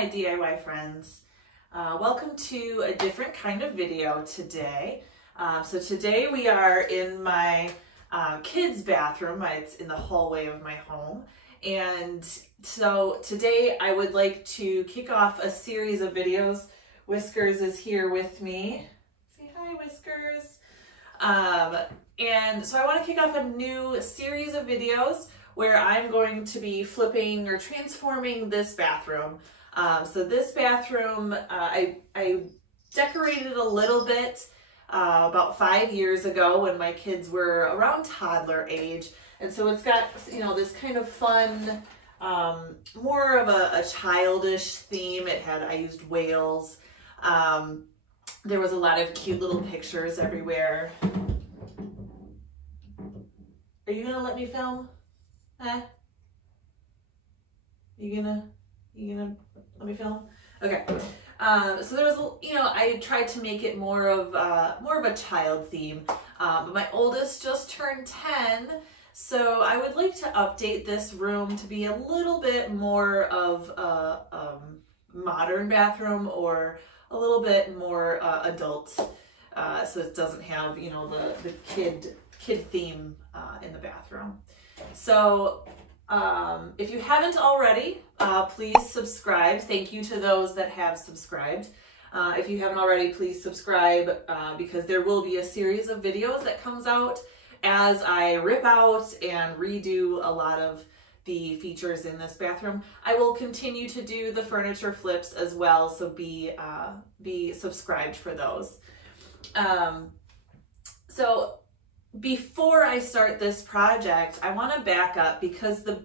my DIY friends. Welcome to a different kind of video today. So today we are in my kids' bathroom. It's in the hallway of my home. And so today I would like to kick off a series of videos. Whiskers is here with me. Say hi, Whiskers. And so I want to kick off a new series of videos where I'm going to be flipping or transforming this bathroom. So this bathroom, I decorated a little bit about 5 years ago when my kids were around toddler age. And so it's got, this kind of fun, more of a childish theme. I used whales. There was a lot of cute little pictures everywhere. Are you gonna let me film? Huh? You gonna let me film? Okay. So there was, I tried to make it more of a child theme. But my oldest just turned 10, so I would like to update this room to be a little bit more of a modern bathroom, or a little bit more adult, so it doesn't have, the kid theme in the bathroom. So if you haven't already, please subscribe. Thank you to those that have subscribed. If you haven't already, please subscribe because there will be a series of videos that comes out as I rip out and redo a lot of the features in this bathroom. I will continue to do the furniture flips as well, so be subscribed for those. So before I start this project, I want to back up because the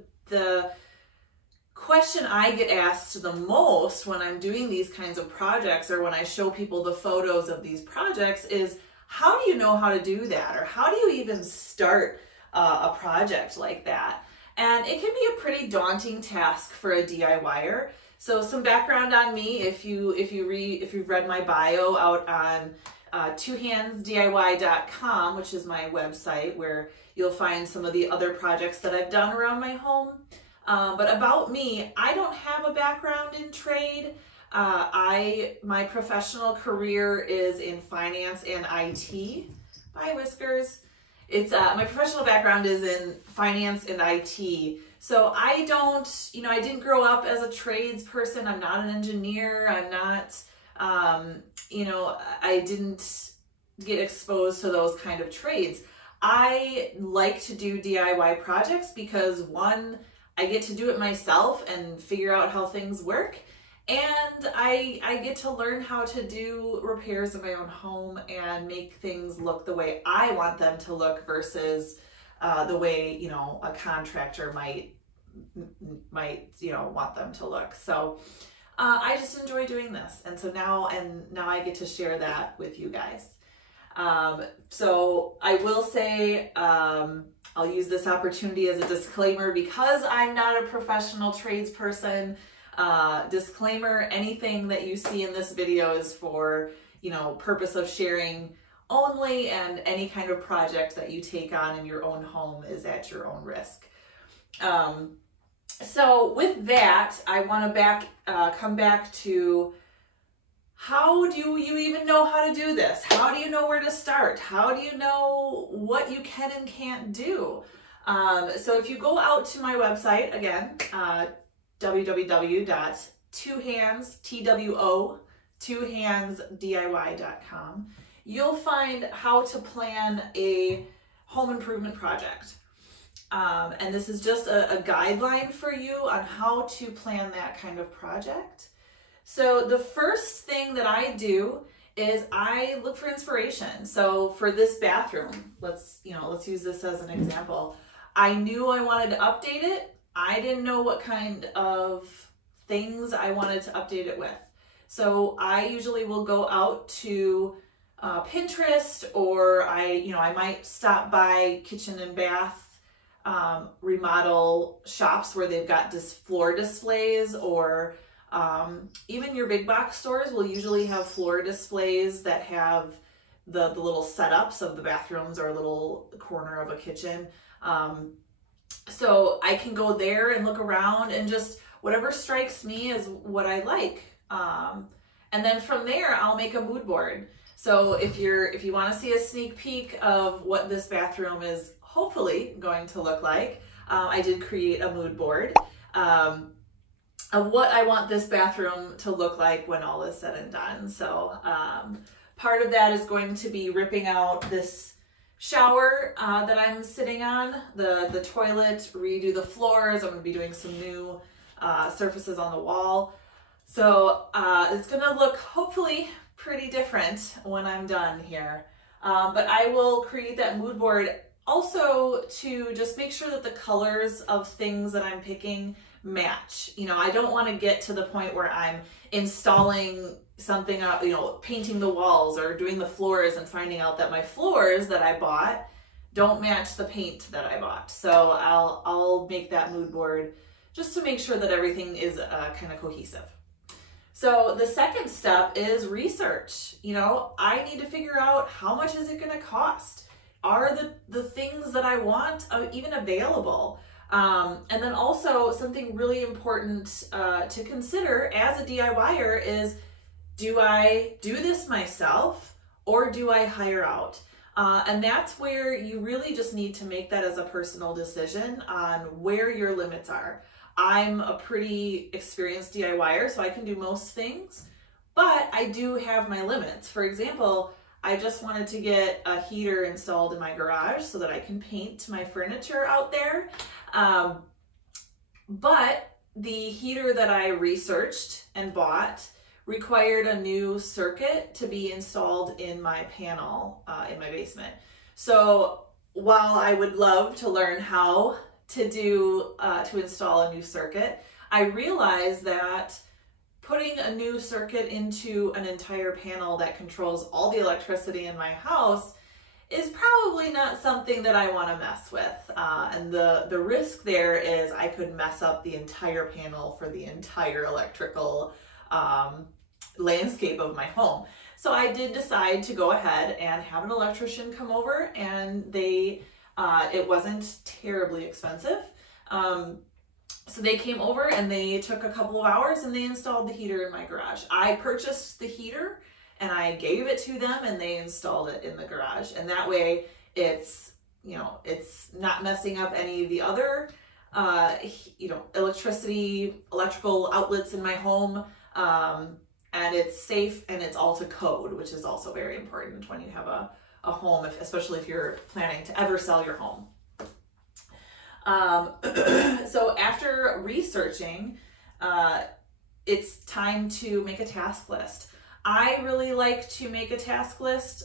question I get asked the most when I'm doing these kinds of projects, or when I show people the photos of these projects, is how do you know how to do that? Or how do you even start a project like that? And it can be a pretty daunting task for a DIYer. So some background on me, if you've read my bio out on twohandsdiy.com, which is my website where you'll find some of the other projects that I've done around my home. But about me, I don't have a background in trade. My professional career is in finance and IT. Bye, Whiskers. My professional background is in finance and IT. So I didn't grow up as a tradesperson. I'm not an engineer. I'm not, I didn't get exposed to those kind of trades. I like to do DIY projects because, one, I get to do it myself and figure out how things work. And I get to learn how to do repairs in my own home and make things look the way I want them to look versus the way, a contractor might want them to look. So I just enjoy doing this. And so now I get to share that with you guys. So I will say, I'll use this opportunity as a disclaimer because I'm not a professional tradesperson. Disclaimer, anything that you see in this video is for, purpose of sharing only, and any kind of project that you take on in your own home is at your own risk. So with that, I want to come back to, how do you even know how to do this? How do you know where to start? How do you know what you can and can't do? So if you go to my website, again, twohandsdiy.com, you'll find how to plan a home improvement project. And this is just a guideline for you on how to plan that kind of project. So the first thing that I do is I look for inspiration. So for this bathroom, let's use this as an example. I knew I wanted to update it. I didn't know what kind of things I wanted to update it with. So I usually will go out to Pinterest, or I might stop by kitchen and bath remodel shops where they've got floor displays, or even your big box stores will usually have floor displays that have the little setups of the bathrooms or a little corner of a kitchen. So I can go there and look around and just whatever strikes me is what I like. And then from there, I'll make a mood board. So if you want to see a sneak peek of what this bathroom is hopefully going to look like, I did create a mood board of what I want this bathroom to look like when all is said and done. So part of that is going to be ripping out this shower that I'm sitting on, the toilet, redo the floors. I'm going to be doing some new surfaces on the wall. So it's going to look hopefully pretty different when I'm done here. But I will create that mood board also to just make sure that the colors of things that I'm picking match. You know, I don't want to get to the point where I'm installing something, you know, painting the walls or doing the floors and finding out that my floors that I bought don't match the paint that I bought. So I'll make that mood board just to make sure that everything is kind of cohesive. So the second step is research. You know, I need to figure out how much is it going to cost? Are the things that I want even available? And then also something really important to consider as a DIYer is, do I do this myself or do I hire out? And that's where you really just need to make that as a personal decision on where your limits are. I'm a pretty experienced DIYer, so I can do most things, but I do have my limits. For example, I just wanted to get a heater installed in my garage so that I can paint my furniture out there. But the heater that I researched and bought required a new circuit to be installed in my panel in my basement. So while I would love to learn how to install a new circuit, I realized that putting a new circuit into an entire panel that controls all the electricity in my house is probably not something that I want to mess with. And the risk there is I could mess up the entire panel for the entire electrical landscape of my home. So I did decide to go ahead and have an electrician come over, and it wasn't terribly expensive. So they came over and they took a couple of hours and they installed the heater in my garage. I purchased the heater and I gave it to them and they installed it in the garage. And that way it's, you know, it's not messing up any of the other, you know, electrical outlets in my home. And it's safe and it's all to code, which is also very important when you have a home, especially if you're planning to ever sell your home. So after researching, it's time to make a task list. I really like to make a task list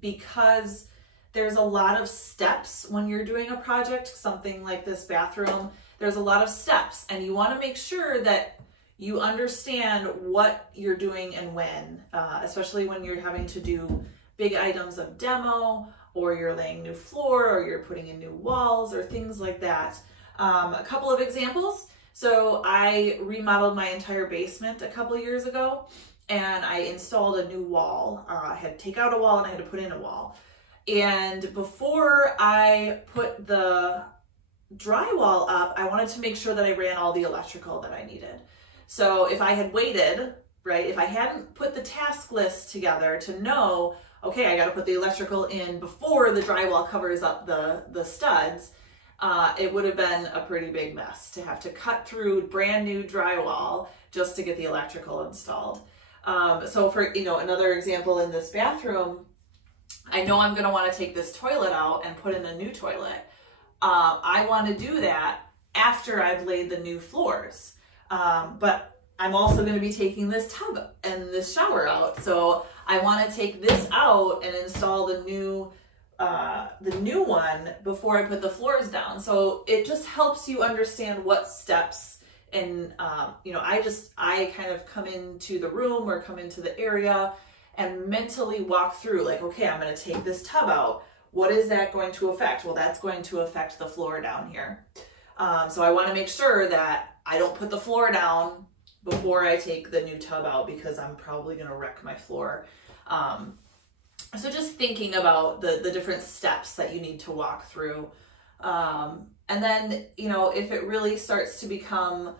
because there's a lot of steps when you're doing a project, something like this bathroom. There's a lot of steps and you want to make sure that you understand what you're doing and when, especially when you're having to do big items of demo, or you're laying new floor, or you're putting in new walls, or things like that. A couple of examples. So I remodeled my entire basement a couple of years ago, and I installed a new wall. I had to take out a wall and I had to put in a wall. And before I put the drywall up, I wanted to make sure that I ran all the electrical that I needed. So if I had waited, right, if I hadn't put the task list together to know, okay, I got to put the electrical in before the drywall covers up the studs, it would have been a pretty big mess to have to cut through brand new drywall just to get the electrical installed. So for, you know, another example in this bathroom, I know I'm going to want to take this toilet out and put in a new toilet. I want to do that after I've laid the new floors. But I'm also going to be taking this tub and this shower out. So I want to take this out and install the new one before I put the floors down. So it just helps you understand what steps, and you know, I kind of come into the room or come into the area and mentally walk through, like, okay, I'm going to take this tub out. What is that going to affect? Well, that's going to affect the floor down here. So I want to make sure that I don't put the floor down before I take the new tub out, because I'm probably going to wreck my floor. So just thinking about the different steps that you need to walk through. And then, you know, if it really starts to become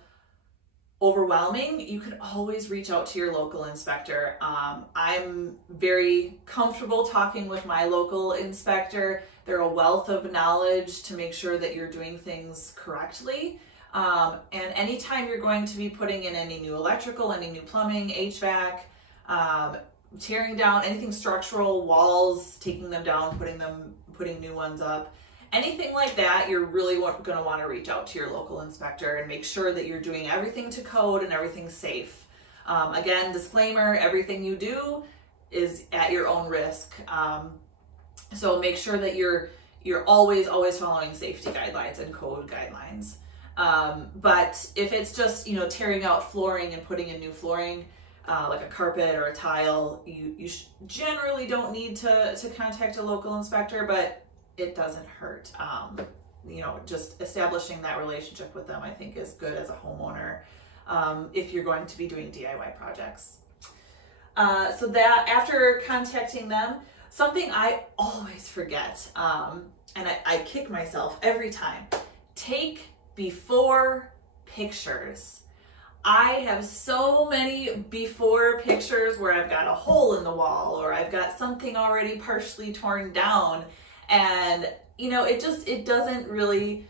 overwhelming, you can always reach out to your local inspector. I'm very comfortable talking with my local inspector. They're a wealth of knowledge to make sure that you're doing things correctly. And anytime you're going to be putting in any new electrical, any new plumbing, HVAC, tearing down anything structural, walls, taking them down, putting new ones up, anything like that, you're really going to want to reach out to your local inspector and make sure that you're doing everything to code and everything's safe. Again, disclaimer, everything you do is at your own risk. So make sure that you're always following safety guidelines and code guidelines. But if it's just, tearing out flooring and putting in new flooring, like a carpet or a tile, you generally don't need to contact a local inspector, but it doesn't hurt. Just establishing that relationship with them, I think, is good as a homeowner if you're going to be doing DIY projects. So that after contacting them, something I always forget, and I kick myself every time, take before pictures. I have so many before pictures where I've got a hole in the wall or I've got something already partially torn down, and it doesn't really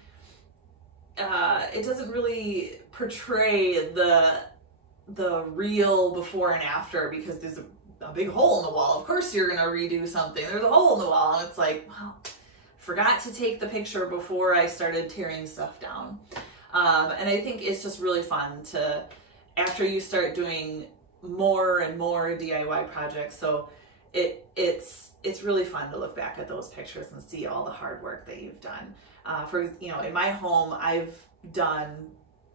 portray the real before and after, because there's a big hole in the wall. Of course you're gonna redo something. There's a hole in the wall, and it's like, well, forgot to take the picture before I started tearing stuff down. And I think it's just really fun to, after you start doing more and more DIY projects, so it's really fun to look back at those pictures and see all the hard work that you've done. In my home, I've done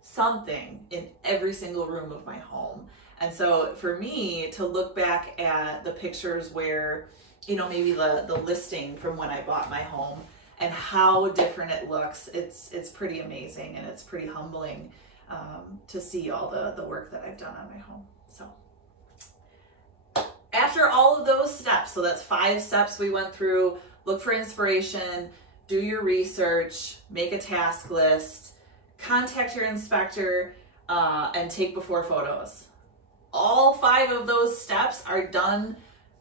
something in every single room of my home. And so for me to look back at the pictures where, maybe the listing from when I bought my home and how different it looks, it's pretty amazing, and it's pretty humbling to see all the work that I've done on my home. So after all of those steps, so that's 5 steps we went through: look for inspiration, do your research, make a task list, contact your inspector, and take before photos. All 5 of those steps are done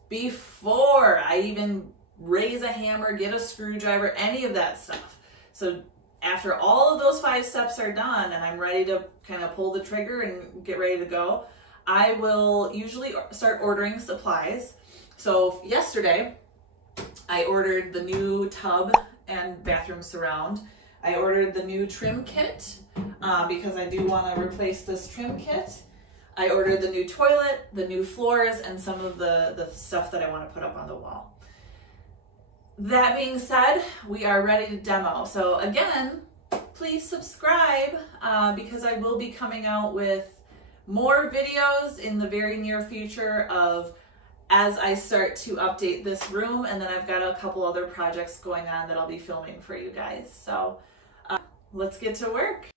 before I even raise a hammer, get a screwdriver, any of that stuff. So after all of those 5 steps are done and I'm ready to kind of pull the trigger and get ready to go, I will usually start ordering supplies. So yesterday I ordered the new tub and bathroom surround. I ordered the new trim kit because I do want to replace this trim kit. I ordered the new toilet, the new floors, and some of the stuff that I want to put up on the wall. That being said, we are ready to demo. So again, please subscribe because I will be coming out with more videos in the very near future as I start to update this room, and then I've got a couple other projects going on that I'll be filming for you guys. So let's get to work.